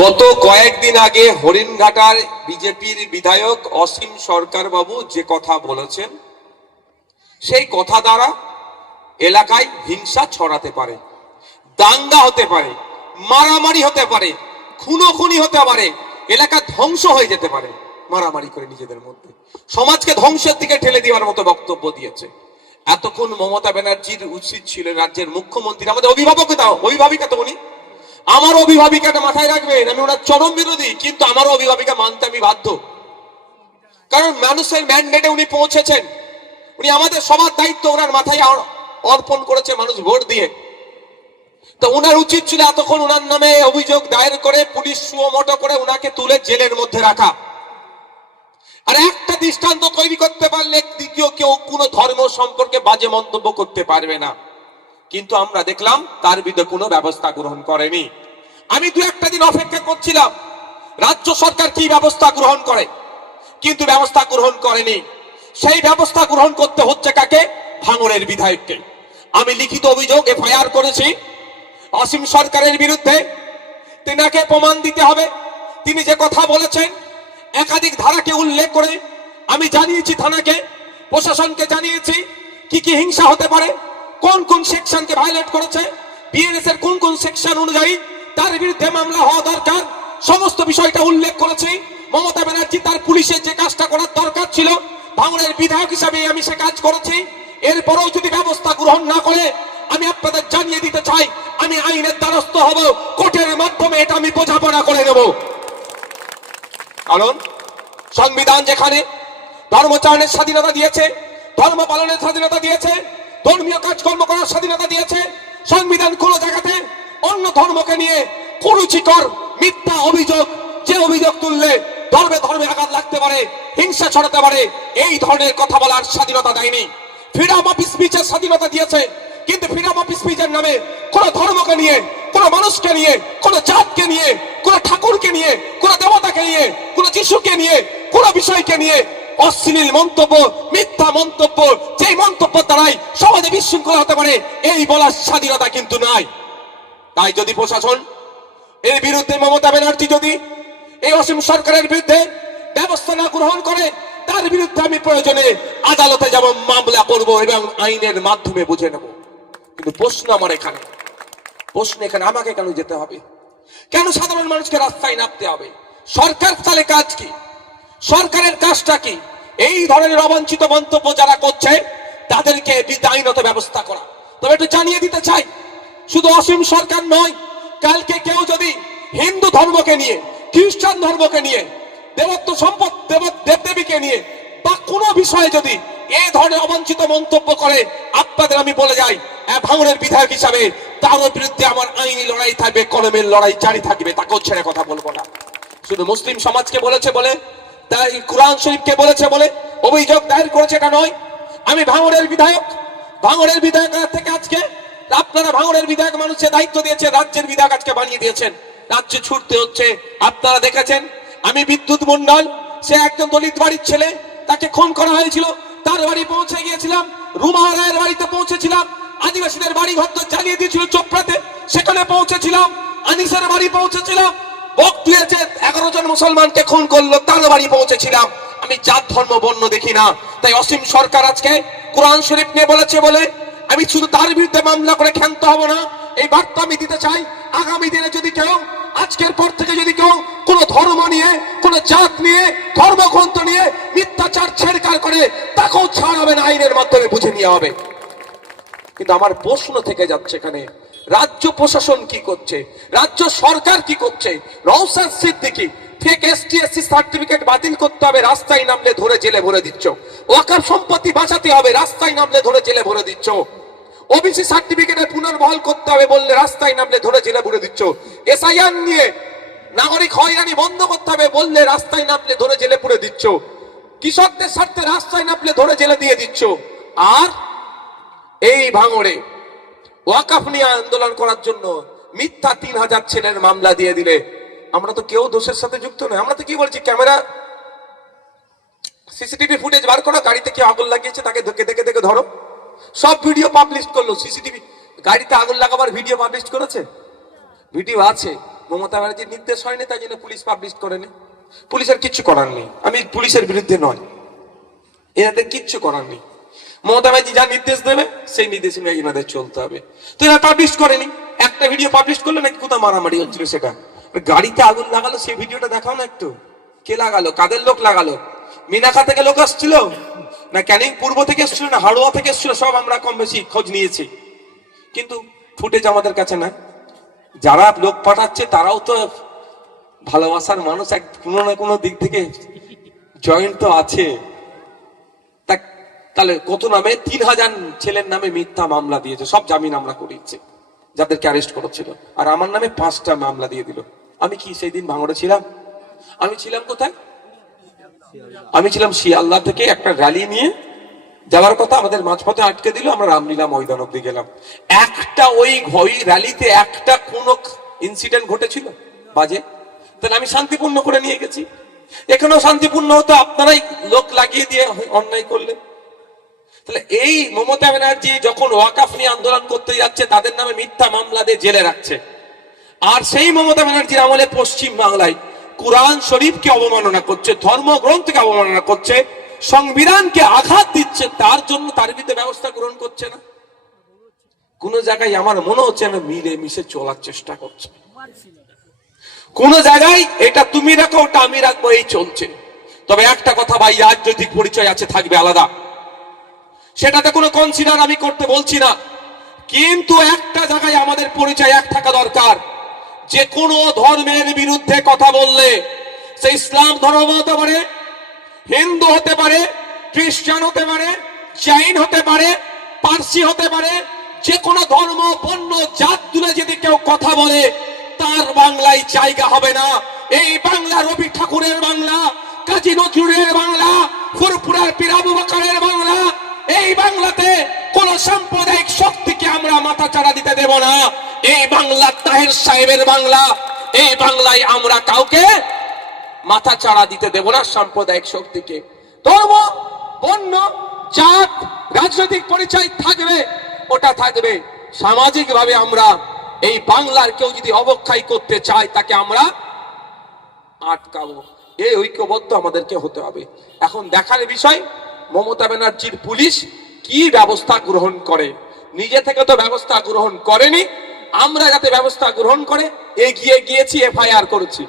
গত কয়েকদিন আগে হরিণঘাটার বিজেপির বিধায়ক অসীম সরকার বাবু যে কথা বলেছেন, সেই কথা দ্বারা এলাকায় হিংসা ছড়াতে পারে, দাঙ্গা হতে পারে, মারামারি হতে পারে, খুনোখুনি হতে পারে, এলাকা ধ্বংস হয়ে যেতে পারে। মারামারি করে নিজেদের মধ্যে সমাজকে ধ্বংসের দিকে ঠেলে দেওয়ার মতো বক্তব্য দিয়েছে। এতক্ষণ মমতা ব্যানার্জির উচিত ছিল রাজ্যের মুখ্যমন্ত্রী, আমাদের অভিভাবিকা তো উনি, আমার অভিভাবিকাটা মাথায় রাখবেন। আমি ওনার চরম বিরোধী, কিন্তু আমার অভিভাবিকা মানতে আমি বাধ্য, কারণ মানুষের ম্যান্ডেটে উনি পৌঁছেছেন। উনি আমাদের সবার দায়িত্ব ওনার মাথায় অর্পণ করেছে মানুষ ভোট দিয়ে। তো ওনার উচিত ছিল এতক্ষণ ওনার নামে অভিযোগ দায়ের করে পুলিশ সুমোটো করে ওনাকে তুলে জেলের মধ্যে রাখা। আর একটা দৃষ্টান্ত তৈরি করতে পারলে দ্বিতীয় কেউ কোনো ধর্ম সম্পর্কে বাজে মন্তব্য করতে পারবে না। কিন্তু আমরা দেখলাম তার বিরুদ্ধে কোনো ব্যবস্থা গ্রহণ করেনি। আমি দু একটা দিন অপেক্ষা করছিলাম রাজ্য সরকার কি ব্যবস্থা গ্রহণ করে, কিন্তু ব্যবস্থা গ্রহণ করেনি। সেই ব্যবস্থা গ্রহণ করতে হচ্ছে কাকে? ভাঙড়ের বিধায়ককে। আমি লিখিত অভিযোগ এফআইআর করেছি অসীম সরকারের বিরুদ্ধে। তিনাকে প্রমাণ দিতে হবে। তিনি যে কথা বলেছেন একাধিক ধারাকে উল্লেখ করে আমি জানিয়েছি থানাকে, প্রশাসনকে জানিয়েছি কি কি হিংসা হতে পারে, কোন কোন সেকশনকে ভায়োলেট করেছে, বিএনএস এর কোন কোন সেকশন অনুযায়ী তার বিরুদ্ধে মামলা হওয়া দরকার, সমস্ত বিষয়টা উল্লেখ করেছি। মমতা ব্যানার্জি তার পুলিশের যে কাজটা করার দরকার ছিল, ভাঙড়ের বিধায়ক হিসাবে আমি সে কাজ করেছি। এরপরেও যদি ব্যবস্থা গ্রহণ না করে, আমি আপনাদের জানিয়ে দিতে চাই আমি আইনের দ্বারস্থ হব, কোর্টের মাধ্যমে এটা আমি বোঝাপড়া করে নেব। কারণ সংবিধান যেখানে ধর্মচারণের স্বাধীনতা দিয়েছে, ধর্ম পালনের স্বাধীনতা দিয়েছে, ধর্মীয় কাজকর্ম করার স্বাধীনতা দিয়েছে, সংবিধান কোন জায়গাতে অন্য ধর্মকে নিয়ে কুরুচিকর মিথ্যা অভিযোগ, যে অভিযোগ তুললে ধর্মে ধর্মে আঘাত লাগতে পারে, হিংসা ছড়াতে পারে, এই ধরনের কথা বলার স্বাধীনতা দেয়নি। ফ্রিডম অফ স্পিচের স্বাধীনতা দিয়েছে, কিন্তু ফ্রিডম অফ স্পিচের নামে কোন ধর্মকে নিয়ে, কোন মানুষকে নিয়ে, কোন জাতকে নিয়ে, কোন ঠাকুরকে নিয়ে, কোন দেবতাকে নিয়ে, কোন যিশুকে নিয়ে, কোন বিষয়কে নিয়ে অশ্লীল মন্তব্য, মিথ্যা মন্তব্য, যে মন্তব্য দ্বারাই সমাজে বিশৃঙ্খলা হতে পারে, এই বলার স্বাধীনতা কিন্তু নাই। তাই যদি প্রশাসন এর বিরুদ্ধে, মমতা ব্যানার্জি যদি এই অসীম সরকারের বিরুদ্ধে ব্যবস্থা না গ্রহণ করে, তার বিরুদ্ধে আমি প্রয়োজনে আদালতে যাব, মামলা করব এবং আইনের মাধ্যমে বুঝে নেব। কিন্তু প্রশ্ন এখানে আমাকে কেন যেতে হবে? কেন সাধারণ মানুষকে রাস্তায় নামতে হবে? সরকার তাহলে কাজ কি? সরকারের কাজটা কি? এই ধরনের অবাঞ্ছিত মন্তব্য যারা করছে তাদেরকে আইনত ব্যবস্থা করা। তবে একটু জানিয়ে দিতে চাই, শুধু অসীম সরকার নয়, কালকে কেউ যদি হিন্দু ধর্মকে নিয়ে, খ্রিস্টান ধর্মকে নিয়ে, দেবত্ব সম্পদ, দেবদেবীকে নিয়ে বা কোনো বিষয়ে যদি এই ধরনের অবাঞ্ছিত মন্তব্য করে, আপনাদের আমি বলে যাই ভাঙড়ের বিধায়ক হিসাবে তার বিরুদ্ধে আমার আইনি লড়াই থাকবে, কলমের লড়াই জারি থাকবে, তাকেও ছেড়ে কথা বলবো না। শুধু মুসলিম সমাজকে বলেছে বলে, তাই কোরআন শরীফকে বলেছে বলে অভিযোগ দায়ের করেছে এটা নয়। আমি ভাঙড়ের বিধায়ক থেকে আজকে আপনারা ভাঙড়ের বিধায়ক মানুষের দায়িত্ব দিয়েছে, রাজ্যের বিধায়ক আজকে বানিয়ে দিয়েছেন, রাজ্যে ছুটতে হচ্ছে। আপনারা দেখেছেন আমি বিদ্যুৎ মন্ডল, সে একজন দলিত বাড়ির ছেলে, তাকে খুন করা হয়েছিল, তার বাড়ি পৌঁছে গিয়েছিলাম, রুমা রায়ের বাড়িতে পৌঁছেছিলাম, আদিবাসীদের বাড়ি ঘর তো জ্বালিয়ে দিয়েছিল চোপড়াতে, সেখানে পৌঁছেছিলাম, আনিসের বাড়ি পৌঁছেছিলাম, বকটুয়েতে 11 জন মুসলমানকে খুন করলো, তার বাড়ি পৌঁছেছিলাম। আমি জাত ধর্ম বর্ণ দেখি না। তাই অসীম সরকার আজকে কোরআন শরীফ নিয়ে বলেছে বলে আমি শুধু তার বিরুদ্ধে মামলা করে ক্ষান্ত হব না, এই বার্তা আমি দিতে চাই। আগামী দিনে যদি কেউ, আজকের পর থেকে যদি কেউ কোন ধর্ম নিয়ে, কোন জাত নিয়ে, ধর্মগ্রন্থ নিয়ে মিথ্যাচার ছেড়কার করে, তাকেও ছাড় হবে না, আইনের মাধ্যমে বুঝে নেওয়া হবে। কিন্তু আমার প্রশ্ন থেকে যাচ্ছে এখানে রাজ্য প্রশাসন কি করছে, রাজ্য সরকার কি করছে? নওশাদ সিদ্দিকী ফেক এসটি/এসসি সার্টিফিকেট বাতিল করতে হবে, রাস্তায় নামলে ধরে জেলে ভরে দিচ্ছ। ওয়াকফ সম্পত্তি বাঁচাতে হবে, রাস্তায় নামলে ধরে জেলে ভরে দিচ্ছ। ওবিসি সার্টিফিকেটের পুনর্বহাল করতে হবে বললে রাস্তায় নামলে ধরে জেলে ভরে দিচ্ছ। এসআইআর নিয়ে নাগরিক হয়রানি বন্ধ করতে হবে বললে রাস্তায় নামলে ধরে জেলে পুরে দিচ্ছ। কৃষকদের স্বার্থে রাস্তায় নামলে ধরে জেলে দিয়ে দিচ্ছ। আর এই ভাঙড়ে ওয়াকফ নিয়ে আন্দোলন করার জন্য মিথ্যা 3000 ছেলের মামলা দিয়ে দিলে আমরা তো কেউ দোষের সাথে যুক্ত নয়। আমরা তো কি বলছি, ক্যামেরা সিসিটিভি ফুটেজ বার করো, গাড়িতে কি আগুন লাগিয়েছে তাকে দেখে ধরো। সব ভিডিও পাবলিশ করলো, সিসিটিভি গাড়িতে আগুন লাগাবার ভিডিও পাবলিশ করেছে, ভিডিও আছে। মমতা ব্যানার্জির নির্দেশ হয়নি, তাই জন্য পুলিশ পাবলিশ করেনি। পুলিশের কিচ্ছু করার নেই, আমি পুলিশের বিরুদ্ধে নয়, এনাদের কিচ্ছু করার নেই। মমতা ব্যানার্জি যা নির্দেশ দেবে সেই নির্দেশে এনাদের চলতে হবে। তো এরা পাবলিশ করেনি, একটা ভিডিও পাবলিশ করলো নাকি কোথাও মারামারি হচ্ছিল, সেটা গাড়িতে আগুন লাগালো, সেই ভিডিওটা দেখাও না একটু। কে লাগালো, কাদের লোক লাগালো? মিনাখা থেকে লোক আসছিল না, ক্যানিং পূর্ব থেকে এসেছিল না, হাড়োয়া থেকে এসেছিল, সব আমরা কম বেশি খোঁজ নিয়েছি, কিন্তু ফুটেজ আমাদের কাছে না। যারা লোক পাঠাচ্ছে তারাও তো ভালোবাসার মানুষ, এক কোনো না কোনো দিক থেকে জয়েন্ট তো আছে। তাহলে কত নামে 3000 ছেলের নামে মিথ্যা মামলা দিয়েছে, সব জামিন আমরা করিয়েছে যাদেরকে অ্যারেস্ট করেছিল, আর আমার নামে 5টা মামলা দিয়ে দিল। আমি কি সেই দিন ভাঙড়ে ছিলাম? আমি ছিলাম কোথায়? আমি ছিলাম শিয়ালদা থেকে একটা র্যালি নিয়ে যাওয়ার কথা, আমাদের মাঝপথে আটকে দিল, আমরা রামলীলা ময়দান অব্দি গেলাম। একটা ওই র্যালিতে একটা কোন ইনসিডেন্ট ঘটেছিল বাজে? তাহলে আমি শান্তিপূর্ণ করে নিয়ে গেছি, এখানেও শান্তিপূর্ণ হতো, আপনারাই লোক লাগিয়ে দিয়ে অন্যায় করলেন। তাহলে এই মমতা ব্যানার্জি যখন ওয়াকাফ নিয়ে আন্দোলন করতে যাচ্ছে, তাদের নামে মিথ্যা মামলা দিয়ে জেলে রাখছে। আর সেই মমতা ব্যানার্জির আমলে পশ্চিম বাংলায় কুরআন শরীফকে অবমাননা করছে, ধর্মগ্রন্থকে অবমাননা করছে, সংবিধানকে আঘাত দিচ্ছে, তার জন্য তার বিরুদ্ধে ব্যবস্থা গ্রহণ করছে না। কোন জায়গায় আমার মনে হচ্ছে না মিলে মিশে চলার চেষ্টা করছে, কোন জায়গায় এটা তুমি রাখো ওটা আমি রাখবো, এই চলছে। তবে একটা কথা ভাই, রাজনৈতিক পরিচয় আছে, থাকবে আলাদা, সেটাতে কোনো কনসিডার আমি করতে বলছি না, কিন্তু একটা জায়গায় আমাদের পরিচয় এক থাকা দরকার। যে কোনো ধর্মের বিরুদ্ধে কথা বললে, সে ইসলাম ধর্ম হতে পারে, হিন্দু হতে পারে, খ্রিস্টান হতে পারে, জৈন হতে পারে, পার্সি হতে পারে, যে কোনো ধর্ম বর্ণ জাত তুলে যদি কেউ কথা বলে, তার বাংলায় জায়গা হবে না। এই বাংলা রবি ঠাকুরের বাংলা, কাজী নজরুলের বাংলা, ফুরফুরার পীর আবু বকরের বাংলা। এই বাংলাতে কোন সাম্প্রদায়িক শক্তিকে আমরা মাথা চাড়া দিতে দেব না। এই বাংলা তাহের সাহেবের বাংলা, এই বাংলায় আমরা কাউকে মাথা চাড়া দিতে দেব না, সাম্প্রদায়িক শক্তিকে। ধর্ম, বর্ণ, জাত, রাজনৈতিক পরিচয় থাকবে, ওটা থাকবে। সামাজিক ভাবে আমরা এই বাংলার কেউ যদি অবক্ষয় করতে চায়, তাকে আমরা আটকাবো। এই ঐক্যবদ্ধ আমাদেরকে হতে হবে। এখন দেখার বিষয় মমতা ব্যানার্জির পুলিশ কি ব্যবস্থা গ্রহণ করে। নিজে থেকে তো ব্যবস্থা গ্রহণ করেনি, আমরা যাতে ব্যবস্থা গ্রহণ করে এগিয়ে গিয়েছি, এফআইআর করেছি,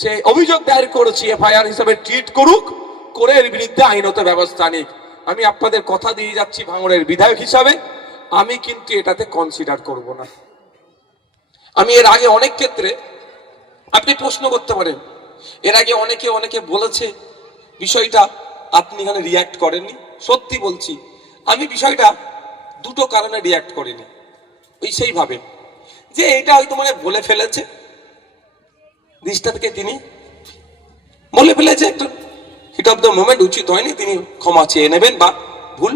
সে অভিযোগ দায়ের করেছি, এফআইআর হিসেবে ট্রিট করুক, করে এর বিরুদ্ধে আইনত ব্যবস্থা নিক। আমি আপনাদের কথা দিয়ে যাচ্ছি, ভাঙড়ের বিধায়ক হিসাবে আমি কিন্তু এটাতে কনসিডার করব না। আমি এর আগে অনেক ক্ষেত্রে, আপনি প্রশ্ন করতে পারেন, এর আগে অনেকে বলেছে বিষয়টা, আপনি এখানে রিয়াক্ট করেননি। সত্যি বলছি, আমি বিষয়টা দুটো কারণে রিয়াক্ট করিনি। ওই সেইভাবে যে এটা হয়তো মানে বলে ফেলেছে, দৃষ্টা থেকে তিনি বলে ফেলেছে, একটু হিট অফ দ্য মোমেন্ট, উচিত হয়নি, তিনি ক্ষমা চেয়ে নেবেন বা ভুল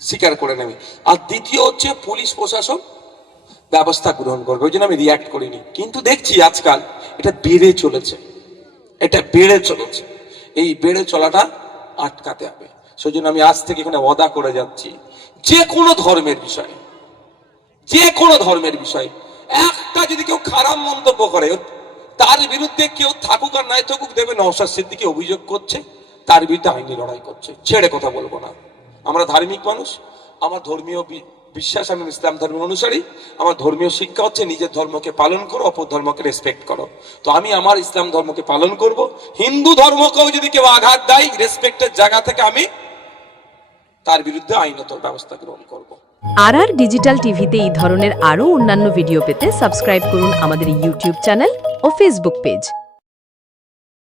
স্বীকার করে নেবেন। আর দ্বিতীয় হচ্ছে পুলিশ প্রশাসন ব্যবস্থা গ্রহণ করবে, ওই জন্য আমি রিয়াক্ট করিনি। কিন্তু দেখছি আজকাল এটা বেড়ে চলেছে, এই বেড়ে চলাটা আটকাতে হবে। সেই জন্য আমি আজ থেকে এখানে ওয়াদা করে যাচ্ছি, যে কোনো ধর্মের বিষয় একটা যদি কেউ খারাপ মন্তব্য করে, তার বিরুদ্ধে কেউ থাকুক আর নাই থাকুক, দেবে নওশাদ সিদ্দিকী অভিযোগ করছে, তার বিরুদ্ধে আইনি লড়াই করছে, ছেড়ে কথা বলবো না। আমরা ধার্মিক মানুষ, আমার ধর্মীয় বিশ্বাস, আমি ইসলাম ধর্মের অনুসারী, আমার ধর্মীয় শিক্ষা হচ্ছে নিজের ধর্মকে পালন করো, অপর ধর্মকে রেসপেক্ট করো। তো আমি আমার ইসলাম ধর্মকে পালন করব। হিন্দু ধর্মকেও যদি কেউ আঘাত দেয়, রেসপেক্টের জায়গা থেকে আমি তার বিরুদ্ধে আইনত ব্যবস্থা গ্রহণ করব। আর ডিজিটাল টিভিতে এই ধরনের আরও অন্যান্য ভিডিও পেতে সাবস্ক্রাইব করুন আমাদের ইউটিউব চ্যানেল ও ফেসবুক পেজ।